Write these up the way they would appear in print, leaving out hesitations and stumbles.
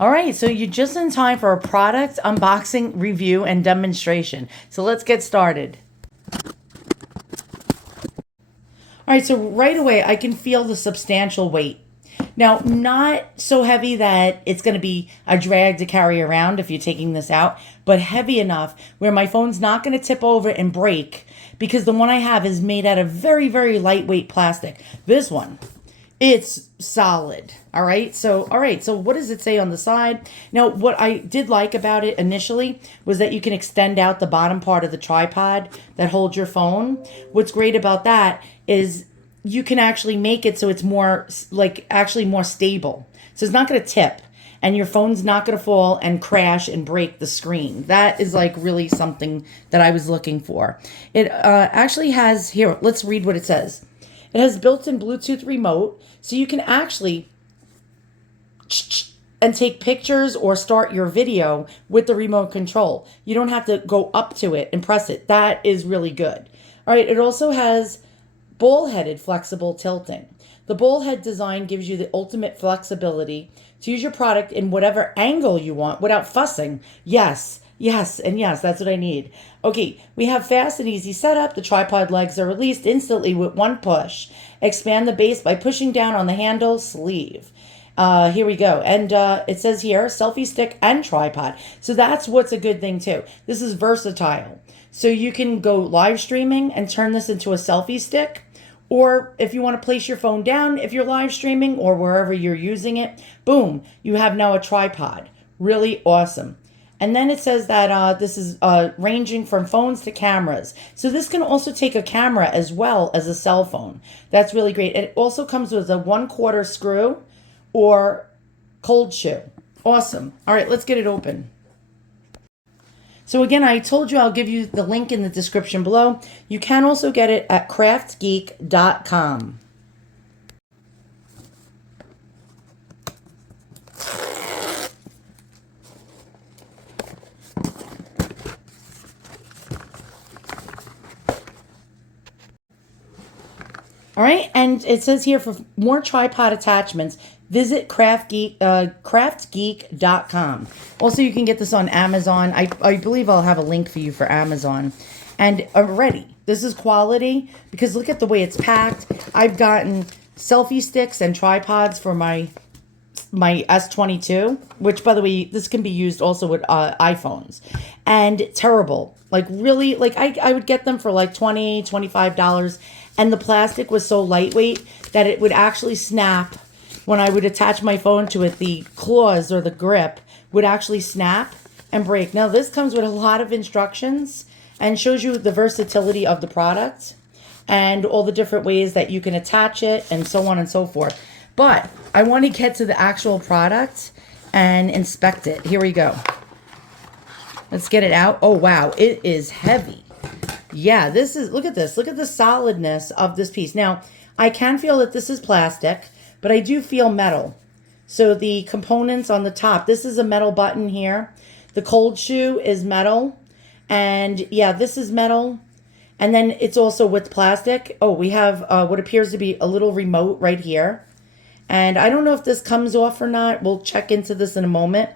All right, so you're just in time for a product unboxing, review, and demonstration. So let's get started. All right, so right away, I can feel the substantial weight. Now, not so heavy that it's going to be a drag to carry around if you're taking this out, but heavy enough where my phone's not going to tip over and break because the one I have is made out of very, very lightweight plastic. This one, it's solid. All right. So what does it say on the side? Now, what I did like about it initially was that you can extend out the bottom part of the tripod that holds your phone. What's great about that is you can actually make it so it's more actually more stable. So it's not going to tip and your phone's not going to fall and crash and break the screen. That is like really something that I was looking for. It actually has here, let's read what it says. It has built-in Bluetooth remote, so you can actually and take pictures or start your video with the remote control. You don't have to go up to it and press it. That is really good. All right, it also has ball-headed flexible tilting. The ball-head design gives you the ultimate flexibility to use your product in whatever angle you want without fussing. Yes, and yes, that's what I need. Okay, we have fast and easy setup. The tripod legs are released instantly with one push. Expand the base by pushing down on the handle sleeve. Here we go. And it says here, selfie stick and tripod. So that's what's a good thing too. This is versatile. So you can go live streaming and turn this into a selfie stick. Or if you want to place your phone down, if you're live streaming or wherever you're using it, boom, you have now a tripod. Really awesome. And then it says that this is ranging from phones to cameras. So this can also take a camera as well as a cell phone. That's really great. It also comes with a 1/4 screw or cold shoe. Awesome. All right, let's get it open. So again, I told you I'll give you the link in the description below. You can also get it at KraftGeek.com. All right, and it says here for more tripod attachments, visit KraftGeek.com. Also, you can get this on Amazon. I believe I'll have a link for you for Amazon. And already, this is quality because look at the way it's packed. I've gotten selfie sticks and tripods for my S22, which, by the way, this can be used also with iPhones. And terrible. Like, really, like, I would get them for like $20, $25. And the plastic was so lightweight that it would actually snap. When I would attach my phone to it, the claws or the grip would actually snap and break. Now, this comes with a lot of instructions and shows you the versatility of the product and all the different ways that you can attach it and so on and so forth. But I want to get to the actual product and inspect it. Here we go. Let's get it out. Oh, wow. It is heavy. Yeah, this is, look at this. Look at the solidness of this piece. Now, I can feel that this is plastic, but I do feel metal. So the components on the top, this is a metal button here. The cold shoe is metal. And yeah, this is metal. And then it's also with plastic. Oh, we have what appears to be a little remote right here. And I don't know if this comes off or not. We'll check into this in a moment.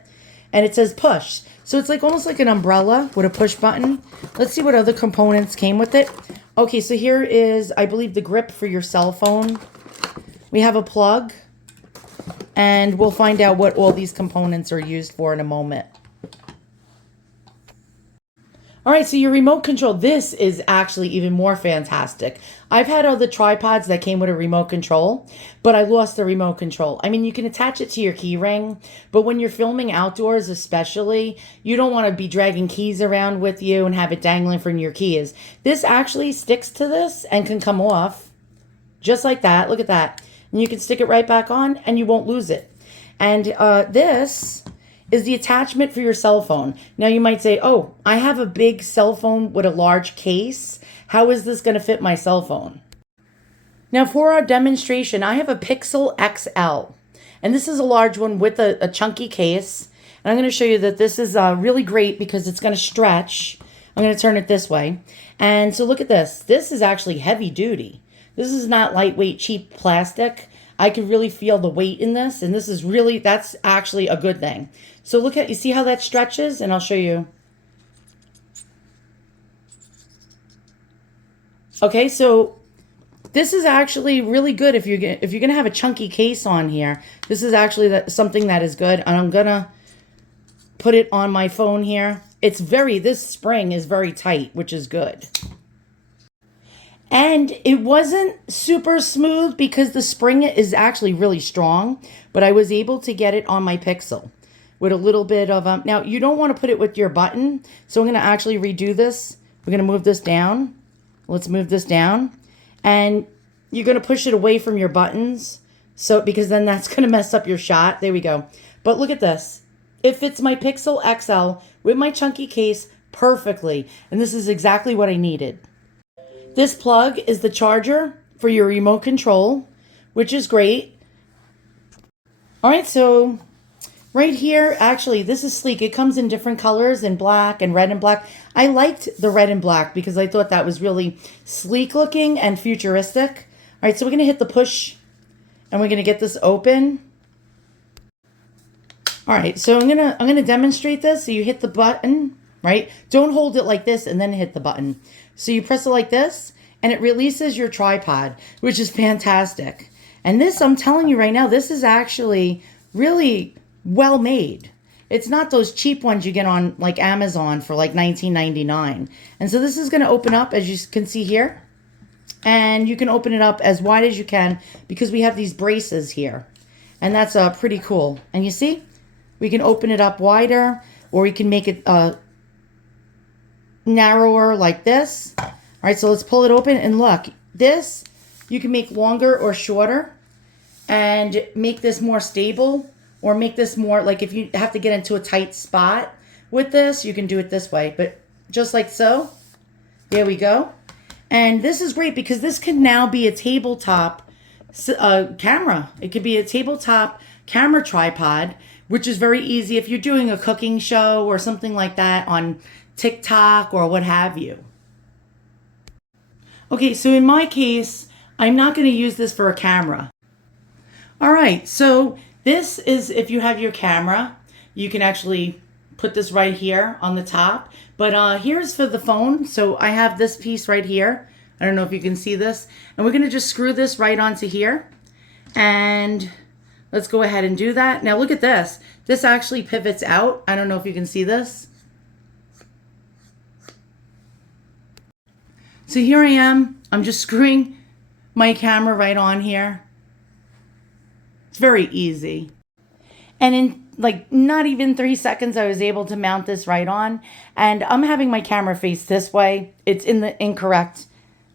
And it says push. So it's like almost like an umbrella with a push button. Let's see what other components came with it. Okay, so here is, I believe, the grip for your cell phone. We have a plug. And we'll find out what all these components are used for in a moment. All right, so your remote control, this is actually even more fantastic. I've had other tripods that came with a remote control, but I lost the remote control. I mean, you can attach it to your key ring, but when you're filming outdoors especially, you don't want to be dragging keys around with you and have it dangling from your keys. This actually sticks to this and can come off just like that. Look at that. And you can stick it right back on and you won't lose it. And this is the attachment for your cell phone. Now you might say, oh, I have a big cell phone with a large case. How is this going to fit my cell phone? Now for our demonstration, I have a Pixel XL. And this is a large one with a chunky case. And I'm going to show you that this is really great because it's going to stretch. I'm going to turn it this way. And so look at this. This is actually heavy duty. This is not lightweight, cheap plastic. I can really feel the weight in this, and this is really, that's actually a good thing. So look at, you see how that stretches? And I'll show you. Okay, so this is actually really good if you're gonna have a chunky case on here. This is actually something that is good, and I'm gonna put it on my phone here. It's this spring is very tight, which is good. And it wasn't super smooth because the spring is actually really strong, but I was able to get it on my Pixel with a little bit of, now you don't want to put it with your button. So I'm going to actually redo this. We're going to move this down. Let's move this down. And you're going to push it away from your buttons. So, because then that's going to mess up your shot. There we go. But look at this. It fits my Pixel XL with my chunky case perfectly. And this is exactly what I needed. This plug is the charger for your remote control, which is great. All right, so right here, actually, this is sleek. It comes in different colors, in black and red and black. I liked the red and black because I thought that was really sleek looking and futuristic. All right, so we're going to hit the push, and we're going to get this open. All right, so I'm gonna demonstrate this. So you hit the button, right? Don't hold it like this and then hit the button. So you press it like this, and it releases your tripod, which is fantastic. And this, I'm telling you right now, this is actually really well made. It's not those cheap ones you get on like Amazon for like $19.99. And so this is going to open up, as you can see here. And you can open it up as wide as you can because we have these braces here. And that's pretty cool. And you see, we can open it up wider, or we can make it narrower like this. All right, so let's pull it open, and look, this you can make longer or shorter and make this more stable, or make this more, like if you have to get into a tight spot with this, you can do it this way, but just like so. There we go. And this is great because this can now be a tabletop camera. It could be a tabletop camera tripod, which is very easy if you're doing a cooking show or something like that on TikTok or what have you. Okay, so in my case, I'm not going to use this for a camera. All right, so this is, if you have your camera, you can actually put this right here on the top. But here's for the phone. So I have this piece right here. I don't know if you can see this. And we're going to just screw this right onto here. And let's go ahead and do that. Now look at this. This actually pivots out. I don't know if you can see this. So here I am. I'm just screwing my camera right on here. It's very easy. And in like not even 3 seconds, I was able to mount this right on. And I'm having my camera face this way. It's in the incorrect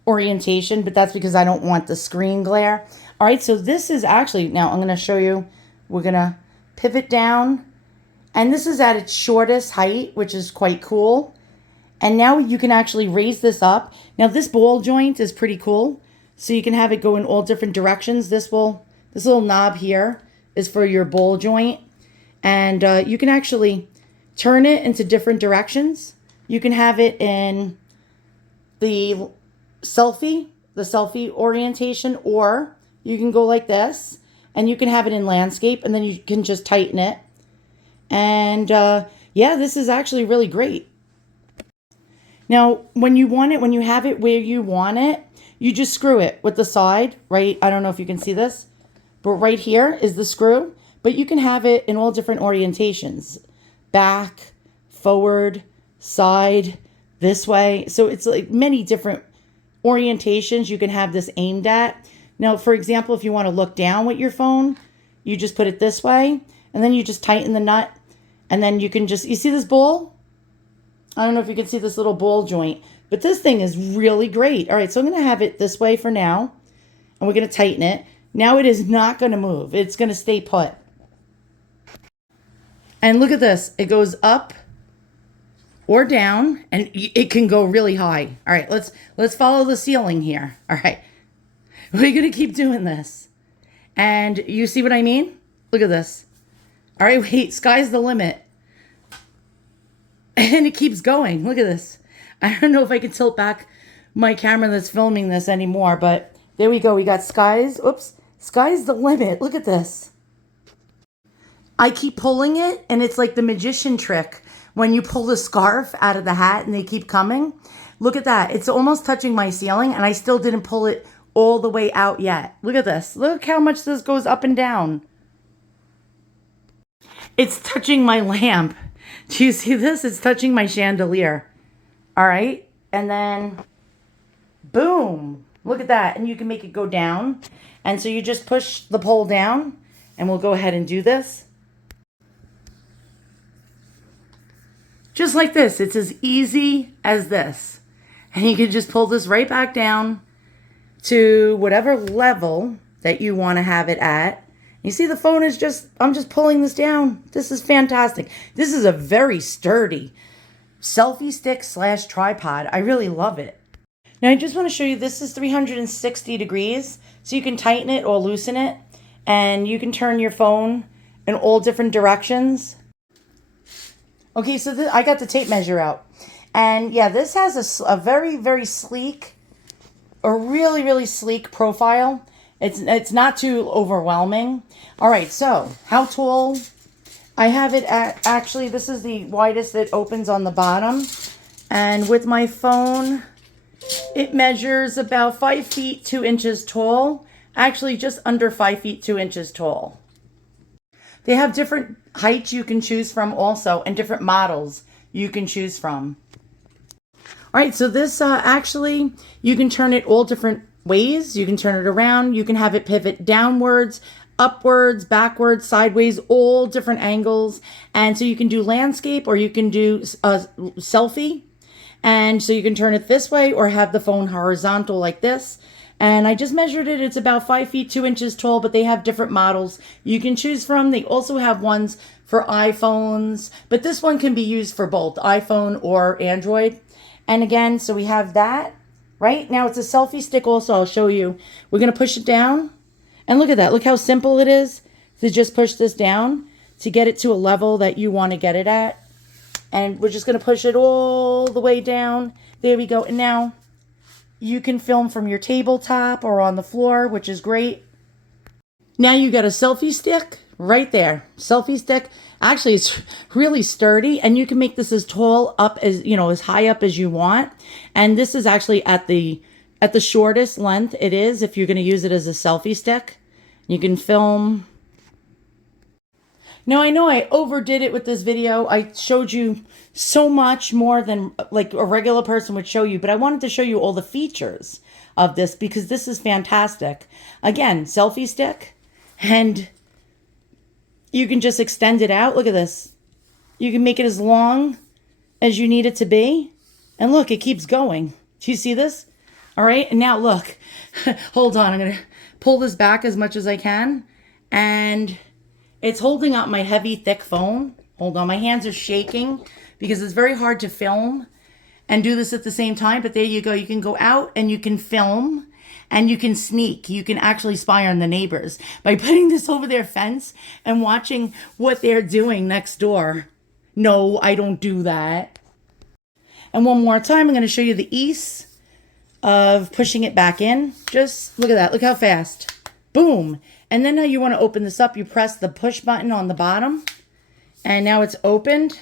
orientation, but that's because I don't want the screen glare. All right, so this is actually, now I'm going to show you, we're going to pivot down. And this is at its shortest height, which is quite cool. And now you can actually raise this up. Now this ball joint is pretty cool. So you can have it go in all different directions. This little knob here is for your ball joint. And you can actually turn it into different directions. You can have it in the selfie orientation, or you can go like this, and you can have it in landscape, and then you can just tighten it. And yeah, this is actually really great. Now, when you want it, when you have it where you want it, you just screw it with the side, right? I don't know if you can see this, but right here is the screw. But you can have it in all different orientations. Back, forward, side, this way. So it's like many different orientations you can have this aimed at. Now, for example, if you want to look down with your phone, you just put it this way, and then you just tighten the nut, and then you can just, you see this ball? I don't know if you can see this little ball joint, but this thing is really great. All right, so I'm going to have it this way for now, and we're going to tighten it. Now it is not going to move. It's going to stay put. And look at this. It goes up or down, and it can go really high. All right, let's follow the ceiling here. All right, we're going to keep doing this. And you see what I mean? Look at this. All right, wait, sky's the limit. And it keeps going. Look at this. I don't know if I can tilt back my camera that's filming this anymore, but there we go. We got Sky's the limit. Look at this. I keep pulling it, and it's like the magician trick when you pull the scarf out of the hat and they keep coming. Look at that. It's almost touching my ceiling, and I still didn't pull it all the way out yet. Look at this. Look how much this goes up and down. It's touching my lamp. Do you see this? It's touching my chandelier. All right. And then, boom. Look at that. And you can make it go down. And so you just push the pole down, and we'll go ahead and do this. Just like this. It's as easy as this. And you can just pull this right back down to whatever level that you want to have it at. You see the phone is just, I'm just pulling this down. This is fantastic. This is a very sturdy selfie stick / tripod. I really love it. Now I just want to show you, this is 360 degrees. So you can tighten it or loosen it. And you can turn your phone in all different directions. Okay, so I got the tape measure out. And yeah, this has a very, very sleek, a really, really sleek profile. It's not too overwhelming. All right, so how tall? I have it at, actually, this is the widest it opens on the bottom. And with my phone, it measures about 5 feet 2 inches tall. Actually, just under 5 feet 2 inches tall. They have different heights you can choose from also, and different models you can choose from. All right, so this actually, you can turn it all different ways. You can turn it around. You can have it pivot downwards, upwards, backwards, sideways, all different angles. And so you can do landscape, or you can do selfie. And so you can turn it this way or have the phone horizontal like this. And I just measured it. It's about 5 feet 2 inches tall, but they have different models you can choose from. They also have ones for iPhones, but this one can be used for both iPhone or Android. And again, so we have that. Right now it's a selfie stick also. I'll show you. We're going to push it down. And look at that. Look how simple it is to just push this down to get it to a level that you want to get it at. And we're just going to push it all the way down. There we go. And now you can film from your tabletop or on the floor, which is great. Now you got a selfie stick right there. Selfie stick. Actually, it's really sturdy, and you can make this as tall up as, as high up as you want. And this is actually at the shortest length it is if you're going to use it as a selfie stick. You can film. Now, I know I overdid it with this video. I showed you so much more than like a regular person would show you, but I wanted to show you all the features of this because this is fantastic. Again, selfie stick, and you can just extend it out. Look at this. You can make it as long as you need it to be. And look, it keeps going. Do you see this? All right. And now look, hold on. I'm going to pull this back as much as I can. And it's holding up my heavy, thick phone. Hold on. My hands are shaking because it's very hard to film and do this at the same time. But there you go. You can go out and you can film. And you can sneak. You can actually spy on the neighbors by putting this over their fence and watching what they're doing next door. No, I don't do that. And one more time, I'm going to show you the ease of pushing it back in. Just look at that. Look how fast. Boom. And then now you want to open this up. You press the push button on the bottom. And now it's opened.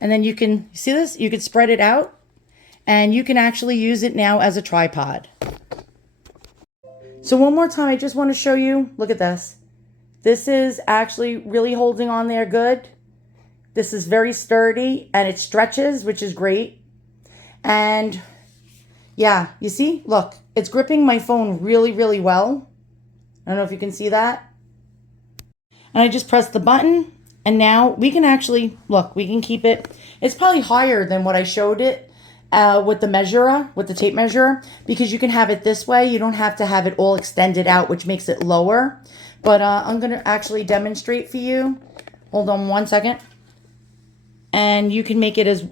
And then you can, see this? You can spread it out. And you can actually use it now as a tripod. So one more time, I just want to show you, look at this. This is actually really holding on there good. This is very sturdy and it stretches, which is great. And yeah, you see, look, it's gripping my phone really, really well. I don't know if you can see that. And I just pressed the button and now we can actually, look, we can keep it. It's probably higher than what I showed it. With the tape measurer, because you can have it this way. You don't have to have it all extended out, which makes it lower. But I'm going to actually demonstrate for you. Hold on one second. And you can make it as,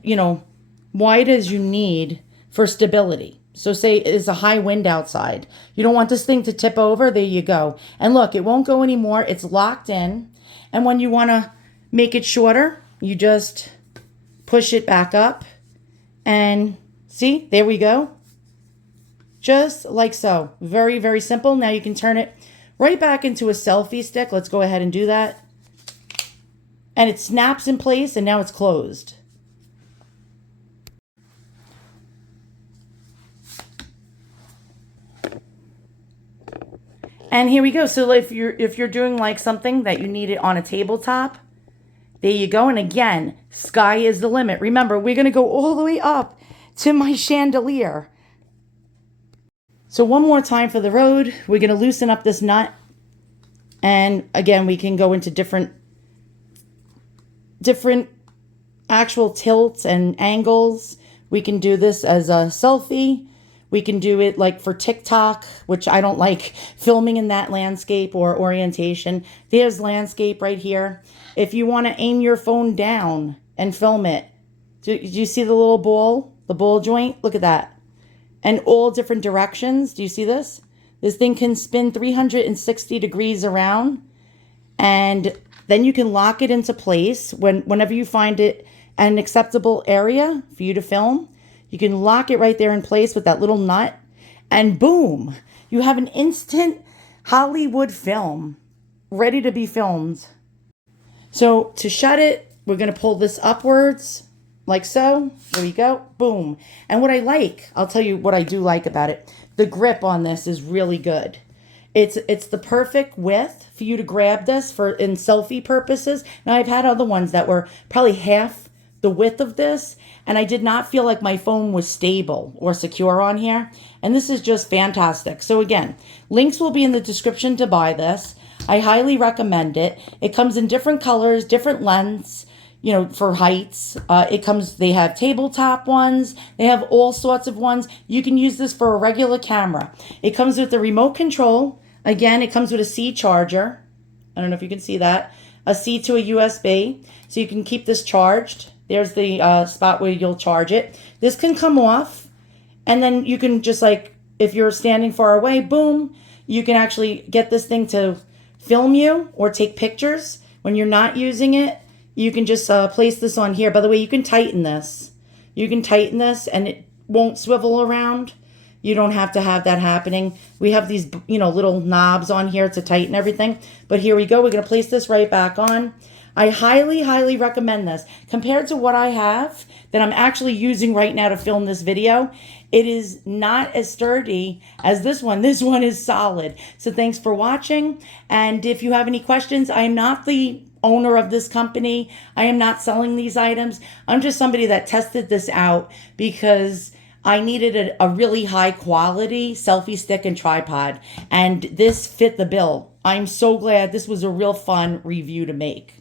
wide as you need for stability. So say it's a high wind outside. You don't want this thing to tip over. There you go. And look, it won't go anymore. It's locked in. And when you want to make it shorter, you just push it back up. And see, there we go. Just like so. Very, very simple. Now you can turn it right back into a selfie stick. Let's go ahead and do that. And it snaps in place, and now it's closed. And here we go. So if you're doing like something that you need it on a tabletop, there you go. And again, sky is the limit. Remember, we're going to go all the way up to my chandelier. So one more time for the road. We're going to loosen up this nut. And again, we can go into different actual tilts and angles. We can do this as a selfie. We can do it like for TikTok, which I don't like filming in that landscape or orientation. There's landscape right here. If you want to aim your phone down and film it, do you see the little ball, the ball joint? Look at that. And all different directions. Do you see this? This thing can spin 360 degrees around, and then you can lock it into place whenever you find it an acceptable area for you to film. You can lock it right there in place with that little nut, and boom, you have an instant Hollywood film ready to be filmed. So to shut it, we're going to pull this upwards like so. There we go. Boom. And what I like, I'll tell you what I do like about it. The grip on this is really good. It's the perfect width for you to grab this for in selfie purposes. Now I've had other ones that were probably half the width of this, and I did not feel like my phone was stable or secure on here. And this is just fantastic. So again, links will be in the description to buy this. I highly recommend it. It comes in different colors, different lengths, you know, for heights. They have tabletop ones. They have all sorts of ones. You can use this for a regular camera. It comes with the remote control. Again, it comes with a C charger. I don't know if you can see that. A C to a USB. So you can keep this charged. There's the spot where you'll charge it. This can come off, and then you can just like, if you're standing far away, boom, you can actually get this thing to film you or take pictures. When you're not using it, you can just place this on here. By the way, you can tighten this. You can tighten this and it won't swivel around. You don't have to have that happening. We have these, you know, little knobs on here to tighten everything. But here we go. We're going to place this right back on. I highly, highly recommend this. Compared to what I have that I'm actually using right now to film this video, it is not as sturdy as this one. This one is solid. So thanks for watching. And if you have any questions, I am not the owner of this company. I am not selling these items. I'm just somebody that tested this out because I needed a really high quality selfie stick and tripod. And this fit the bill. I'm so glad. This was a real fun review to make.